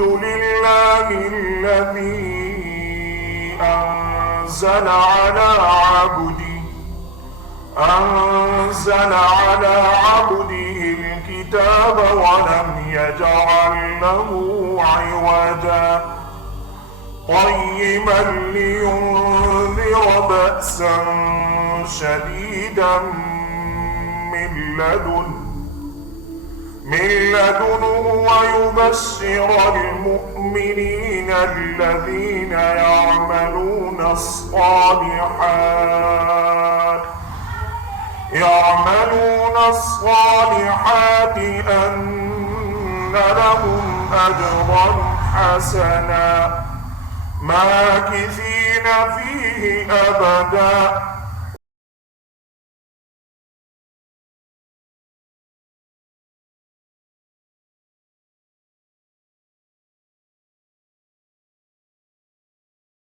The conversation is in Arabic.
لله الذي أنزل على عبده الكتاب ولم يجعل له عوجا قيما لينذر بأسا شديدا من لدنه ويبشر المؤمنين الذين يعملون الصالحات أن لهم أجرا حسنا ماكثين فيه أبدا